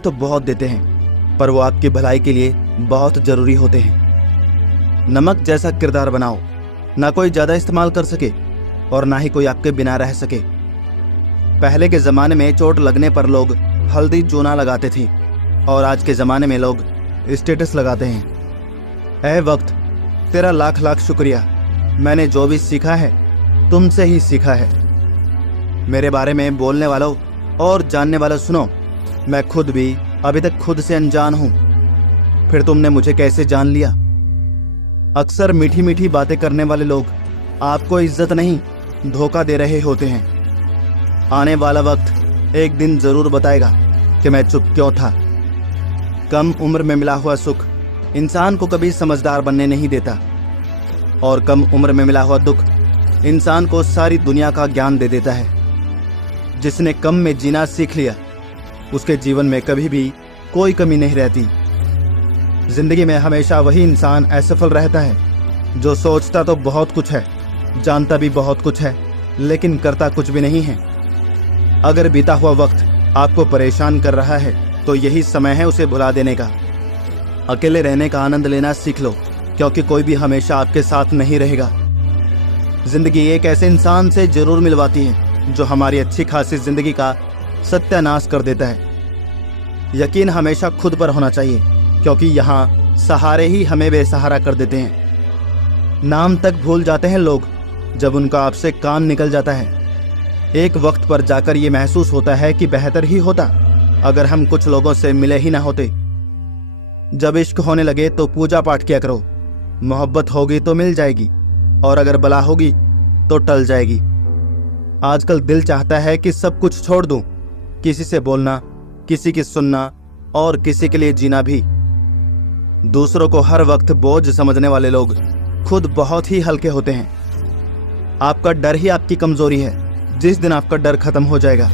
तो बहुत देते हैं, पर वो आपकी भलाई के लिए बहुत जरूरी होते हैं। नमक जैसा किरदार बनाओ, ना कोई ज्यादा इस्तेमाल कर सके और ना ही कोई आपके बिना रह सके। पहले के जमाने में चोट लगने पर लोग हल्दी चूना लगाते थे और आज के जमाने में लोग स्टेटस लगाते हैं। ऐ वक्त, तेरा लाख लाख शुक्रिया। मैंने जो भी सीखा है तुमसे ही सीखा है। मेरे बारे में बोलने वालों और जानने वालों सुनो, मैं खुद भी अभी तक खुद से अनजान हूं, फिर तुमने मुझे कैसे जान लिया। अक्सर मीठी मीठी बातें करने वाले लोग आपको इज्जत नहीं धोखा दे रहे होते हैं। आने वाला वक्त एक दिन जरूर बताएगा कि मैं चुप क्यों था। कम उम्र में मिला हुआ सुख इंसान को कभी समझदार बनने नहीं देता और कम उम्र में मिला हुआ दुख इंसान को सारी दुनिया का ज्ञान दे देता है। जिसने कम में जीना सीख लिया उसके जीवन में कभी भी कोई कमी नहीं रहती। जिंदगी में हमेशा वही इंसान असफल रहता है जो सोचता तो बहुत कुछ है, जानता भी बहुत कुछ है, लेकिन करता कुछ भी नहीं है। अगर बीता हुआ वक्त आपको परेशान कर रहा है तो यही समय है उसे भुला देने का। अकेले रहने का आनंद लेना सीख लो, क्योंकि कोई भी हमेशा आपके साथ नहीं रहेगा। जिंदगी एक ऐसे इंसान से जरूर मिलवाती है जो हमारी अच्छी खासी जिंदगी का सत्यानाश कर देता है। यकीन हमेशा खुद पर होना चाहिए, क्योंकि यहाँ सहारे ही हमें बेसहारा कर देते हैं। नाम तक भूल जाते हैं लोग जब उनका आपसे कान निकल जाता है। एक वक्त पर जाकर ये महसूस होता है कि बेहतर ही होता अगर हम कुछ लोगों से मिले ही ना होते। जब इश्क होने लगे तो पूजा पाठ किया करो। मोहब्बत होगी तो मिल जाएगी और अगर बला होगी तो टल जाएगी। आजकल दिल चाहता है कि सब कुछ छोड़ दूं, किसी से बोलना, किसी की सुनना और किसी के लिए जीना भी। दूसरों को हर वक्त बोझ समझने वाले लोग खुद बहुत ही हल्के होते हैं। आपका डर ही आपकी कमजोरी है। जिस दिन आपका डर खत्म हो जाएगा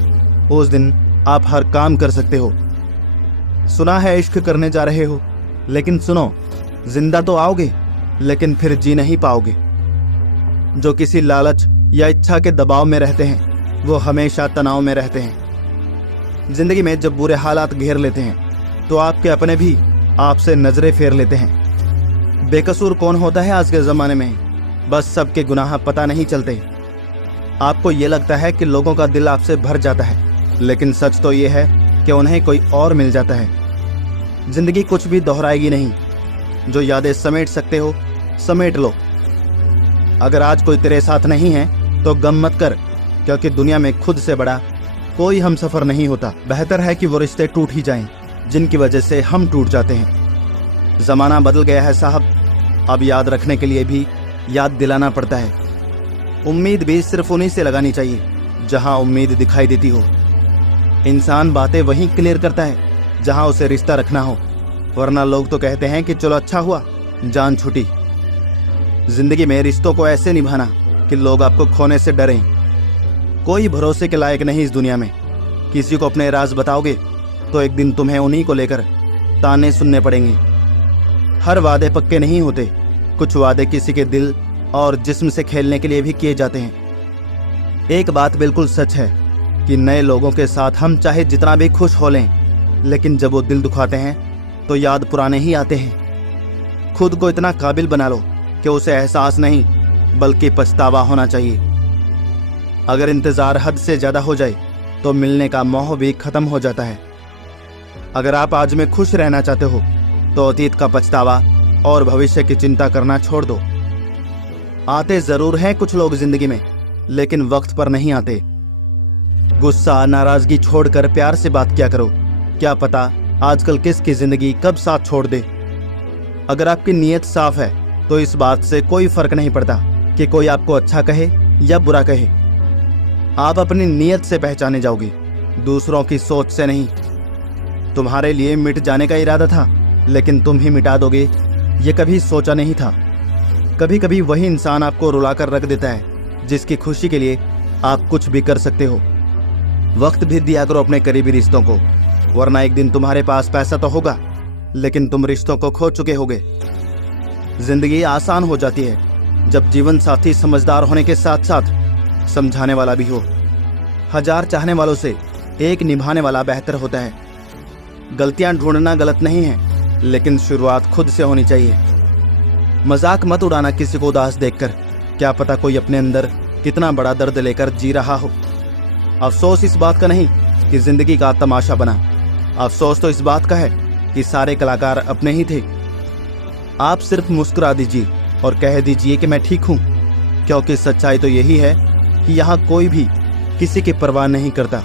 उस दिन आप हर काम कर सकते हो। सुना है इश्क करने जा रहे हो, लेकिन सुनो, जिंदा तो आओगे लेकिन फिर जी नहीं पाओगे। जो किसी लालच या इच्छा के दबाव में रहते हैं वो हमेशा तनाव में रहते हैं। जिंदगी में जब बुरे हालात घेर लेते हैं तो आपके अपने भी आपसे नजरें फेर लेते हैं। बेकसूर कौन होता है आज के ज़माने में? बस सबके गुनाह पता नहीं चलते। आपको ये लगता है कि लोगों का दिल आपसे भर जाता है, लेकिन सच तो ये है कि उन्हें कोई और मिल जाता है। जिंदगी कुछ भी दोहराएगी नहीं। जो यादें समेट सकते हो समेट लो। अगर आज कोई तेरे साथ नहीं है तो गम मत कर, क्योंकि दुनिया में खुद से बड़ा कोई हमसफर नहीं होता। बेहतर है कि वो रिश्ते टूट ही जाएं जिनकी वजह से हम टूट जाते हैं। जमाना बदल गया है साहब, अब याद रखने के लिए भी याद दिलाना पड़ता है। उम्मीद भी सिर्फ उन्हीं से लगानी चाहिए जहां उम्मीद दिखाई देती हो। इंसान बातें वहीं क्लियर करता है जहां उसे रिश्ता रखना हो, वरना लोग तो कहते हैं कि चलो अच्छा हुआ जान छूटी। जिंदगी में रिश्तों को ऐसे निभाना कि लोग आपको खोने से डरें। कोई भरोसे के लायक नहीं इस दुनिया में। किसी को अपने राज बताओगे तो एक दिन तुम्हें उन्हीं को लेकर ताने सुनने पड़ेंगे। हर वादे पक्के नहीं होते। कुछ वादे किसी के दिल और जिस्म से खेलने के लिए भी किए जाते हैं। एक बात बिल्कुल सच है कि नए लोगों के साथ हम चाहे जितना भी खुश हो लें, लेकिन जब वो दिल दुखाते हैं तो याद पुराने ही आते हैं। खुद को इतना काबिल बना लो कि उसे एहसास नहीं बल्कि पछतावा होना चाहिए। अगर इंतज़ार हद से ज़्यादा हो जाए तो मिलने का मोह भी खत्म हो जाता है। अगर आप आज में खुश रहना चाहते हो तो अतीत का पछतावा और भविष्य की चिंता करना छोड़ दो। आते ज़रूर हैं कुछ लोग जिंदगी में, लेकिन वक्त पर नहीं आते। गुस्सा नाराज़गी छोड़कर प्यार से बात किया करो। क्या पता आजकल किसकी ज़िंदगी कब साथ छोड़ दे। अगर आपकी नीयत साफ है तो इस बात से कोई फर्क नहीं पड़ता कि कोई आपको अच्छा कहे या बुरा कहे। आप अपनी नीयत से पहचाने जाओगे, दूसरों की सोच से नहीं। तुम्हारे लिए मिट जाने का इरादा था, लेकिन तुम ही मिटा दोगे ये कभी सोचा नहीं था। कभी कभी वही इंसान आपको रुलाकर रख देता है जिसकी खुशी के लिए आप कुछ भी कर सकते हो। वक्त भी दिया करो अपने करीबी रिश्तों को, वरना एक दिन तुम्हारे पास पैसा तो होगा लेकिन तुम रिश्तों को खो चुके होगे। जिंदगी आसान हो जाती है जब जीवन साथी समझदार होने के साथ साथ समझाने वाला भी हो। 1000 चाहने वालों से एक निभाने वाला बेहतर होता है। गलतियां ढूंढना गलत नहीं है, लेकिन शुरुआत खुद से होनी चाहिए। मजाक मत उड़ाना किसी को उदास देखकर, क्या पता कोई अपने अंदर कितना बड़ा दर्द लेकर जी रहा हो। अफसोस इस बात का नहीं कि जिंदगी का तमाशा बना, अफसोस तो इस बात का है कि सारे कलाकार अपने ही थे। आप सिर्फ मुस्कुरा दीजिए और कह दीजिए कि मैं ठीक हूं, क्योंकि सच्चाई तो यही है कि यहाँ कोई भी किसी की परवाह नहीं करता।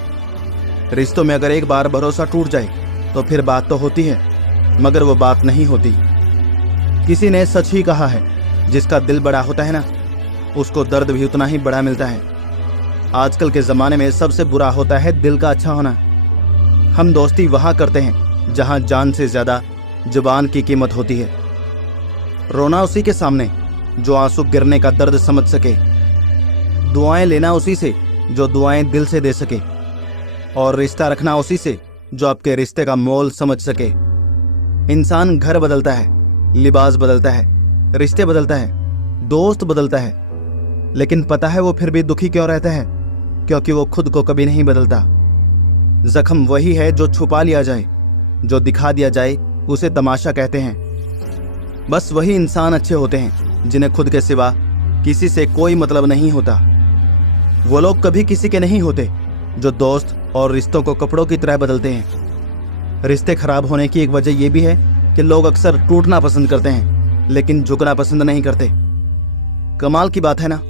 रिश्तों में अगर एक बार भरोसा टूट जाए तो फिर बात तो होती है, मगर वो बात नहीं होती। किसी ने सच ही कहा है, जिसका दिल बड़ा होता है ना, उसको दर्द भी उतना ही बड़ा मिलता है। आजकल के ज़माने में सबसे बुरा होता है दिल का अच्छा होना। हम दोस्ती वहाँ करते हैं जहाँ जान से ज़्यादा जुबान की कीमत होती है। रोना उसी के सामने जो आंसू गिरने का दर्द समझ सके, दुआएं लेना उसी से जो दुआएं दिल से दे सके, और रिश्ता रखना उसी से जो आपके रिश्ते का मोल समझ सके। इंसान घर बदलता है, लिबास बदलता है, रिश्ते बदलता है, दोस्त बदलता है, लेकिन पता है वो फिर भी दुखी क्यों रहता है? क्योंकि वो खुद को कभी नहीं बदलता। जख्म वही है जो छुपा लिया जाए, जो दिखा दिया जाए उसे तमाशा कहते हैं। बस वही इंसान अच्छे होते हैं जिन्हें खुद के सिवा किसी से कोई मतलब नहीं होता। वो लोग कभी किसी के नहीं होते जो दोस्त और रिश्तों को कपड़ों की तरह बदलते हैं। रिश्ते खराब होने की एक वजह यह भी है कि लोग अक्सर टूटना पसंद करते हैं, लेकिन झुकना पसंद नहीं करते। कमाल की बात है ना,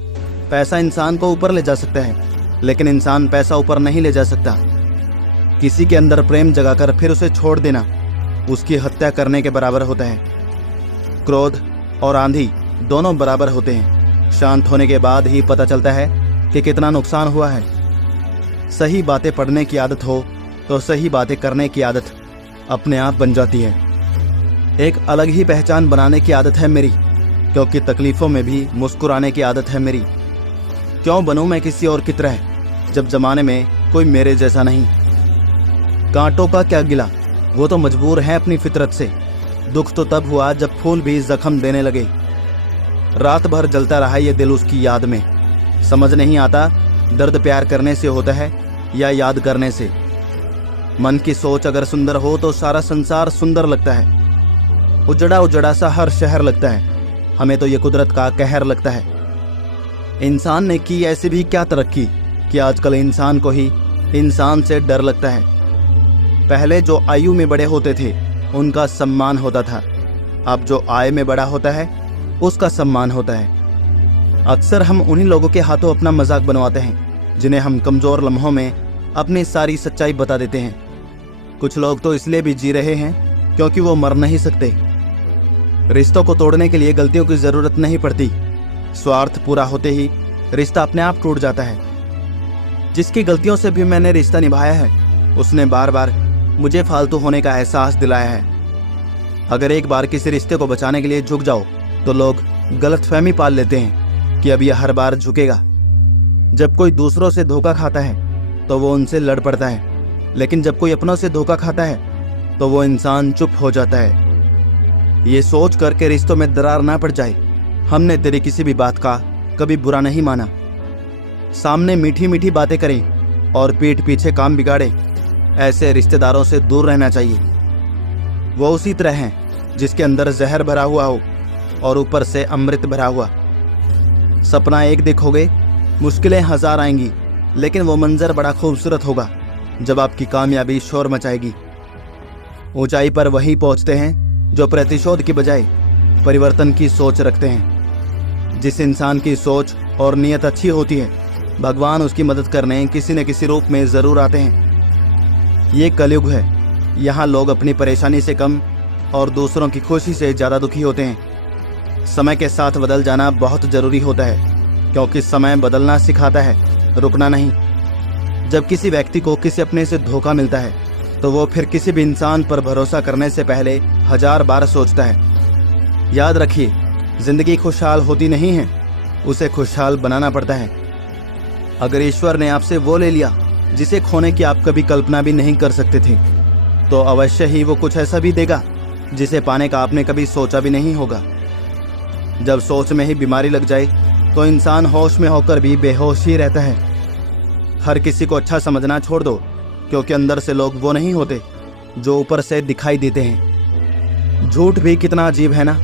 पैसा इंसान को ऊपर ले जा सकता है, लेकिन इंसान पैसा ऊपर नहीं ले जा सकता। किसी के अंदर प्रेम जगाकर फिर उसे छोड़ देना उसकी हत्या करने के बराबर होता है। क्रोध और आंधी दोनों बराबर होते हैं, शांत होने के बाद ही पता चलता है कि कितना नुकसान हुआ है। सही बातें पढ़ने की आदत हो तो सही बातें करने की आदत अपने आप बन जाती है। एक अलग ही पहचान बनाने की आदत है मेरी, क्योंकि तकलीफ़ों में भी मुस्कुराने की आदत है मेरी। क्यों बनूं मैं किसी और की तरह जब ज़माने में कोई मेरे जैसा नहीं। कांटों का क्या गिला, वो तो मजबूर है अपनी फितरत से। दुख तो तब हुआ जब फूल भी जख्म देने लगे। रात भर जलता रहा ये दिल उसकी याद में। समझ नहीं आता दर्द प्यार करने से होता है या याद करने से। मन की सोच अगर सुंदर हो तो सारा संसार सुंदर लगता है। उजड़ा उजड़ा सा हर शहर लगता है, हमें तो ये कुदरत का कहर लगता है। इंसान ने की ऐसी भी क्या तरक्की कि आजकल इंसान को ही इंसान से डर लगता है। पहले जो आयु में बड़े होते थे उनका सम्मान होता था, अब जो आय में बड़ा होता है उसका सम्मान होता है। अक्सर हम उन्हीं लोगों के हाथों अपना मजाक बनवाते हैं जिन्हें हम कमज़ोर लम्हों में अपनी सारी सच्चाई बता देते हैं। कुछ लोग तो इसलिए भी जी रहे हैं क्योंकि वो मर नहीं सकते। रिश्तों को तोड़ने के लिए गलतियों की ज़रूरत नहीं पड़ती, स्वार्थ पूरा होते ही रिश्ता अपने आप टूट जाता है। जिसकी गलतियों से भी मैंने रिश्ता निभाया है उसने बार बार मुझे फालतू होने का एहसास दिलाया है। अगर एक बार किसी रिश्ते को बचाने के लिए झुक जाओ तो लोग गलतफहमी पाल लेते हैं कि अब यह हर बार झुकेगा। जब कोई दूसरों से धोखा खाता है तो वो उनसे लड़ पड़ता है, लेकिन जब कोई अपनों से धोखा खाता है तो वो इंसान चुप हो जाता है। ये सोच कर के रिश्तों में दरार ना पड़ जाए, हमने तेरी किसी भी बात का कभी बुरा नहीं माना। सामने मीठी मीठी बातें करें और पीठ पीछे काम बिगाड़े, ऐसे रिश्तेदारों से दूर रहना चाहिए। वो उसी तरह हैं जिसके अंदर जहर भरा हुआ हो और ऊपर से अमृत भरा हुआ। सपना एक देखोगे, मुश्किलें हजार आएंगी, लेकिन वो मंजर बड़ा खूबसूरत होगा जब आपकी कामयाबी शोर मचाएगी। ऊंचाई पर वही पहुंचते हैं जो प्रतिशोध की बजाय परिवर्तन की सोच रखते हैं। जिस इंसान की सोच और नीयत अच्छी होती है, भगवान उसकी मदद करने किसी न किसी रूप में ज़रूर आते हैं। ये कलयुग है, यहाँ लोग अपनी परेशानी से कम और दूसरों की खुशी से ज़्यादा दुखी होते हैं। समय के साथ बदल जाना बहुत ज़रूरी होता है, क्योंकि समय बदलना सिखाता है, रुकना नहीं। जब किसी व्यक्ति को किसी अपने से धोखा मिलता है तो वो फिर किसी भी इंसान पर भरोसा करने से पहले 1000 बार सोचता है। याद रखिए, जिंदगी खुशहाल होती नहीं है, उसे खुशहाल बनाना पड़ता है। अगर ईश्वर ने आपसे वो ले लिया जिसे खोने की आप कभी कल्पना भी नहीं कर सकते थे, तो अवश्य ही वो कुछ ऐसा भी देगा जिसे पाने का आपने कभी सोचा भी नहीं होगा। जब सोच में ही बीमारी लग जाए तो इंसान होश में होकर भी बेहोश ही रहता है। हर किसी को अच्छा समझना छोड़ दो, क्योंकि अंदर से लोग वो नहीं होते जो ऊपर से दिखाई देते हैं। झूठ भी कितना अजीब है ना,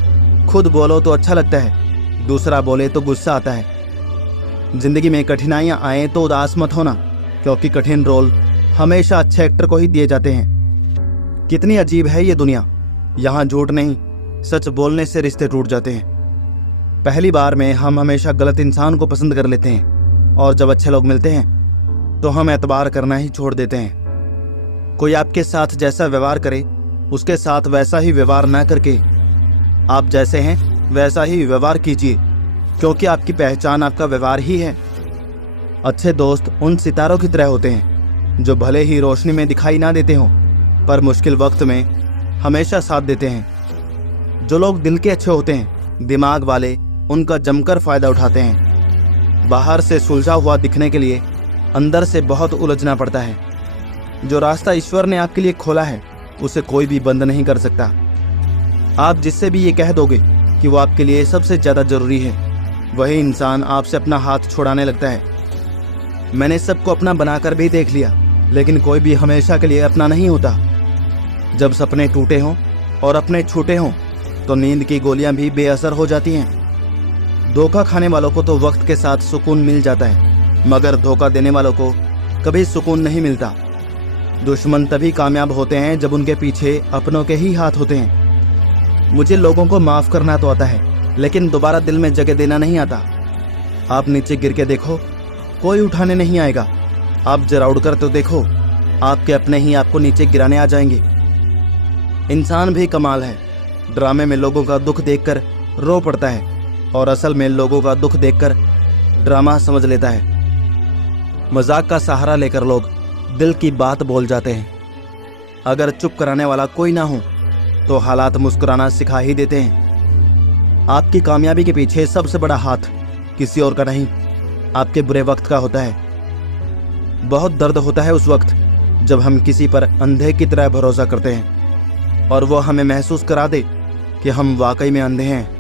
खुद बोलो तो अच्छा लगता है, दूसरा बोले तो गुस्सा आता है। जिंदगी में कठिनाइयां आए तो उदास मत होना, क्योंकि कठिन रोल हमेशा अच्छे एक्टर को ही दिए जाते हैं। कितनी अजीब है ये दुनिया, यहाँ झूठ नहीं सच बोलने से रिश्ते टूट जाते हैं। पहली बार में हम हमेशा गलत इंसान को पसंद कर लेते हैं, और जब अच्छे लोग मिलते हैं तो हम एतबार करना ही छोड़ देते हैं। कोई आपके साथ जैसा व्यवहार करे, उसके साथ वैसा ही व्यवहार ना करके आप जैसे हैं वैसा ही व्यवहार कीजिए, क्योंकि आपकी पहचान आपका व्यवहार ही है। अच्छे दोस्त उन सितारों की तरह होते हैं जो भले ही रोशनी में दिखाई ना देते हों, पर मुश्किल वक्त में हमेशा साथ देते हैं। जो लोग दिल के अच्छे होते हैं, दिमाग वाले, उनका जमकर फायदा उठाते हैं। बाहर से सुलझा हुआ दिखने के लिए अंदर से बहुत उलझना पड़ता है। जो रास्ता ईश्वर ने आपके लिए खोला है उसे कोई भी बंद नहीं कर सकता। आप जिससे भी ये कह दोगे कि वो आपके लिए सबसे ज़्यादा ज़रूरी है, वही इंसान आपसे अपना हाथ छुड़ाने लगता है। मैंने सबको अपना बनाकर भी देख लिया, लेकिन कोई भी हमेशा के लिए अपना नहीं होता। जब सपने टूटे हों और अपने छूटे हों तो नींद की गोलियां भी बेअसर हो जाती हैं। धोखा खाने वालों को तो वक्त के साथ सुकून मिल जाता है, मगर धोखा देने वालों को कभी सुकून नहीं मिलता। दुश्मन तभी कामयाब होते हैं जब उनके पीछे अपनों के ही हाथ होते हैं। मुझे लोगों को माफ़ करना तो आता है, लेकिन दोबारा दिल में जगह देना नहीं आता। आप नीचे गिर के देखो, कोई उठाने नहीं आएगा। आप जरा उड़कर तो देखो, आपके अपने ही आपको नीचे गिराने आ जाएंगे। इंसान भी कमाल है, ड्रामे में लोगों का दुख देखकर रो पड़ता है और असल में लोगों का दुख देखकर ड्रामा समझ लेता है। मजाक का सहारा लेकर लोग दिल की बात बोल जाते हैं। अगर चुप कराने वाला कोई ना हो तो हालात मुस्कुराना सिखा ही देते हैं। आपकी कामयाबी के पीछे सबसे बड़ा हाथ किसी और का नहीं, आपके बुरे वक्त का होता है। बहुत दर्द होता है उस वक्त जब हम किसी पर अंधे की तरह भरोसा करते हैं और वो हमें महसूस करा दे कि हम वाकई में अंधे हैं।